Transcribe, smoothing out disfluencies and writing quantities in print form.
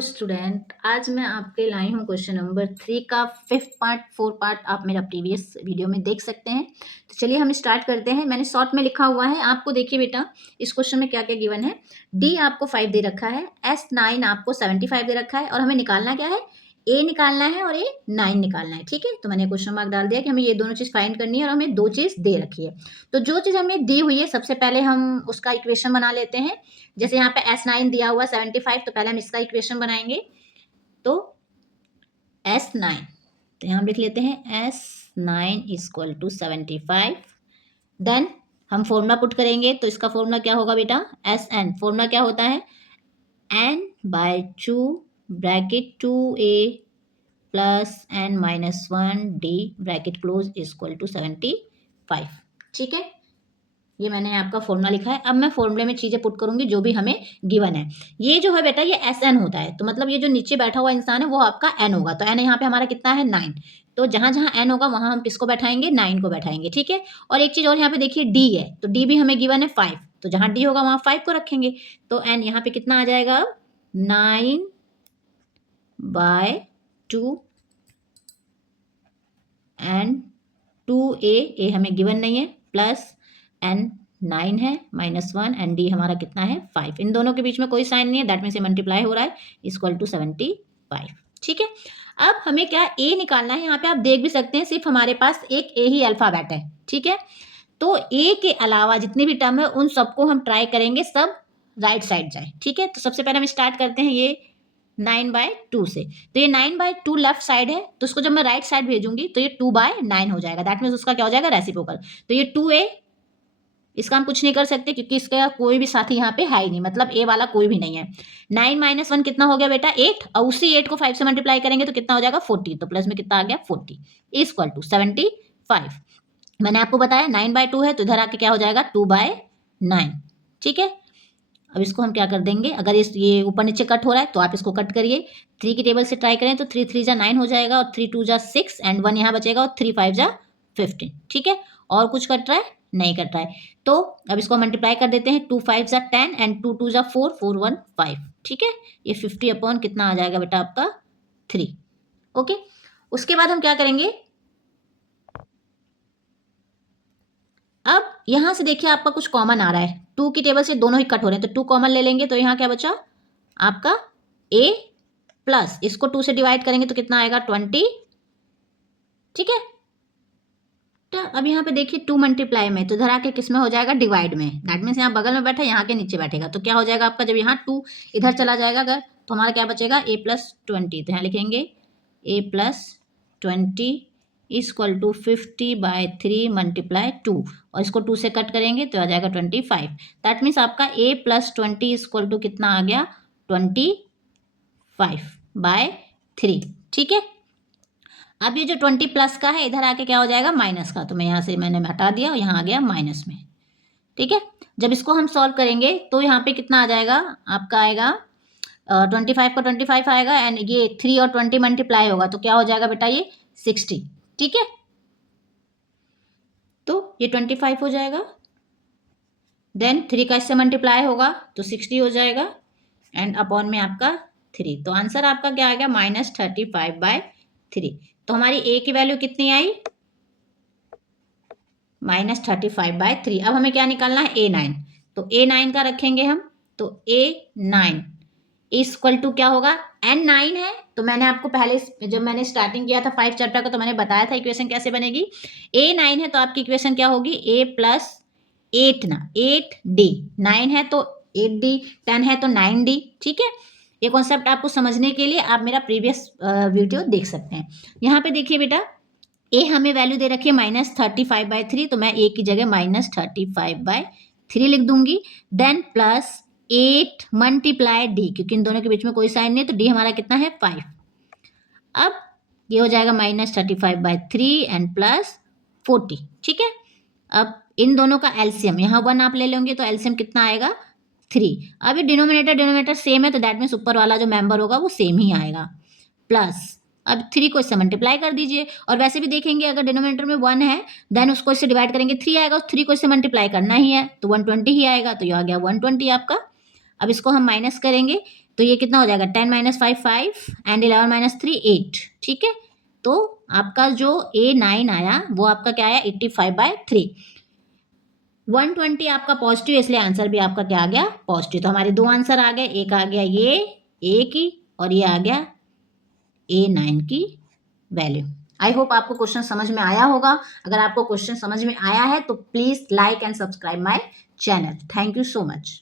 Student, आज मैं आपके लाई हूँ क्वेश्चन नंबर 3 का 5th पार्ट 4 पार्ट आप मेरा प्रीवियस वीडियो में देख सकते हैं। तो चलिए हम स्टार्ट करते हैं। मैंने शॉर्ट में लिखा हुआ है, आपको देखिए बेटा इस क्वेश्चन में क्या क्या गिवन है। डी आपको 5 दे रखा है, S9 आपको 75 दे रखा है और हमें निकालना क्या है, ए निकालना है और ए 9 निकालना है। ठीक है, तो मैंने क्वेश्चन मार्क डाल दिया कि हमें ये दोनों चीज़ फाइंड करनी है और हमें दो चीज़ दे रखी है। तो जो चीज़ हमें दी हुई है सबसे पहले हम उसका इक्वेशन बना लेते हैं। जैसे यहाँ पे S9 दिया हुआ 75, तो पहले हम इसका इक्वेशन बनाएंगे। तो S9, तो यहाँ हम लिख लेते हैं S9 इक्वल टू 75। देन हम फॉर्मूला पुट करेंगे, तो इसका फॉर्मूला क्या होगा बेटा, SN। फॉर्मूला क्या होता है, N/2 bracket 2A plus N-1D bracket close equal to 75। ठीक है, ये मैंने आपका फॉर्मूला लिखा है। अब मैं फॉर्मूले में चीज़ें पुट करूंगी जो भी हमें गिवन है। ये जो है बेटा ये SN होता है, तो मतलब ये जो नीचे बैठा हुआ इंसान है वो आपका N होगा। तो N यहाँ पे हमारा कितना है, 9। तो जहाँ जहाँ N होगा वहाँ हम किसको बैठाएंगे, 9 को बैठाएंगे। ठीक है, और एक चीज़ और यहाँ पे देखिए D है, तो D भी हमें गिवन है 5, तो जहाँ D होगा वहाँ 5 को रखेंगे। तो N यहाँ पे कितना आ जाएगा, 9/2 एंड 2A हमें गिवन नहीं है, प्लस N 9 है, -1 एंड D हमारा कितना है, 5। इन दोनों के बीच में कोई साइन नहीं है, दैट मीन से मल्टीप्लाई हो रहा है, इक्वल टू 75। ठीक है, अब हमें क्या A निकालना है। यहाँ पे आप देख भी सकते हैं सिर्फ हमारे पास एक A ही अल्फाबेट है। ठीक है, तो A के अलावा जितने भी टर्म है उन सबको हम ट्राई करेंगे सब राइट साइड जाए। ठीक है, तो सबसे पहले हम स्टार्ट करते हैं ये 9/2 से। तो ये 9/2 लेफ्ट साइड है, तो उसको जब मैं राइट साइड भेजूंगी तो ये 2/9 हो जाएगा। दैट मीन्स उसका क्या हो जाएगा, रेसिप्रोकल। तो ये 2A, इसका हम कुछ नहीं कर सकते क्योंकि इसका कोई भी साथी यहाँ पे है ही नहीं, मतलब A वाला कोई भी नहीं है। 9 - 1 कितना हो गया बेटा, 8, और उसी 8 को 5 से मल्टीप्लाई करेंगे तो कितना हो जाएगा, 40। तो प्लस में कितना आ गया, 40 इक्वल टू 75। मैंने आपको बताया 9/2 है, तो इधर आके क्या हो जाएगा, 2/9। ठीक है, अब इसको हम क्या कर देंगे, अगर ये ऊपर नीचे कट हो रहा है तो आप इसको कट करिए। 3 की टेबल से ट्राई करें तो 3 3 जा 9 हो जाएगा, और 3 2 जा 6 एंड 1 यहाँ बचेगा, और 3 5 जा 15। ठीक है, और कुछ कट रहा है, नहीं कट रहा है। तो अब इसको मल्टीप्लाई कर देते हैं, 2 5 जा 10 एंड 2 2 जा 4 4 1 5। ठीक है, ये 50 अपॉन कितना आ जाएगा बेटा आपका, 3। ओके, उसके बाद हम क्या करेंगे, अब यहां से देखिए आपका कुछ कॉमन आ रहा है, 2 की टेबल से दोनों ही कट हो रहे हैं, तो 2 कॉमन ले लेंगे। तो यहाँ क्या बचा आपका A प्लस, इसको 2 से डिवाइड करेंगे तो कितना आएगा, 20। ठीक है, तो अब यहाँ पे देखिए 2 मल्टीप्लाई में, तो इधर आके किस में हो जाएगा, डिवाइड में। दैट मीन्स यहाँ बगल में बैठा, यहाँ के नीचे बैठेगा, तो क्या हो जाएगा आपका, जब यहाँ 2 इधर चला जाएगा अगर, तो हमारा क्या बचेगा, A + 20। तो यहाँ लिखेंगे A + 20 इक्वल टू 50/3 मल्टीप्लाई 2, और इसको 2 से कट करेंगे तो आ जाएगा 25। दैट मीन्स आपका A + 20 इक्वल टू कितना आ गया, 25/3। ठीक है, अब ये जो 20 प्लस का है इधर आके क्या हो जाएगा, माइनस का, तो मैं यहाँ से मैंने हटा दिया और यहाँ आ गया माइनस में। ठीक है, जब इसको हम सॉल्व करेंगे तो यहाँ पे कितना आ जाएगा आपका, आएगा 25 का 25 आएगा, एंड ये 3 और 20 मल्टीप्लाई होगा तो क्या हो जाएगा बेटा, ये 60। ठीक है, तो ये 25 हो जाएगा, देन 3 का इससे मल्टीप्लाई होगा तो 60 हो जाएगा, एंड अपॉन में आपका 3। तो आंसर आपका क्या आ गया, -35/3। तो हमारी A की वैल्यू कितनी आई, -35/3। अब हमें क्या निकालना है, A9। तो A9 का रखेंगे हम, तो A9 इक्वल टू क्या होगा, N9 है, तो मैंने आपको पहले जब मैंने स्टार्टिंग किया था 5 चैप्टर को तो मैंने बताया था इक्वेशन कैसे बनेगी। A9 है तो आपकी इक्वेशन क्या होगी, A + 8 ना, 8D, 9 है तो 8D, 10 है तो 9D। ठीक है, ये कॉन्सेप्ट आपको समझने के लिए आप मेरा प्रीवियस वीडियो देख सकते हैं। यहाँ पे देखिए बेटा, ए हमें वैल्यू दे रखी है -35/3, तो मैं ए की जगह -35/3 लिख दूंगी। देन प्लस 8 मल्टीप्लाई डी, क्योंकि इन दोनों के बीच में कोई साइन नहीं है, तो डी हमारा कितना है, 5। अब ये हो जाएगा -35/3 एंड प्लस 40। ठीक है, अब इन दोनों का एलसीएम, यहाँ 1 आप ले लेंगे तो एलसीएम कितना आएगा, 3। अब ये डिनोमिनेटर सेम है, तो दैट मीन्स ऊपर वाला जो मेंबर होगा वो सेम ही आएगा, प्लस अब 3 को इससे मल्टीप्लाई कर दीजिए, और वैसे भी देखेंगे अगर डिनोमिनेटर में 1 है देन उसको इससे डिवाइड करेंगे 3 आएगा, उस 3 को इससे मल्टीप्लाई करना ही है तो 120 ही आएगा, तो ये आ गया 120 आपका। अब इसको हम माइनस करेंगे तो ये कितना हो जाएगा 10 माइनस 5 5 एंड 11 माइनस 3 8। ठीक है, तो आपका जो A9 आया वो आपका क्या आया 85/3। 120 आपका पॉजिटिव, इसलिए आंसर भी आपका क्या आ गया पॉजिटिव। तो हमारे दो आंसर आ गए, एक आ गया ये ए की और ये आ गया A9 की वैल्यू। आई होप आपको क्वेश्चन समझ में आया होगा। अगर आपको क्वेश्चन समझ में आया है तो please like and subscribe my channel. Thank you so much.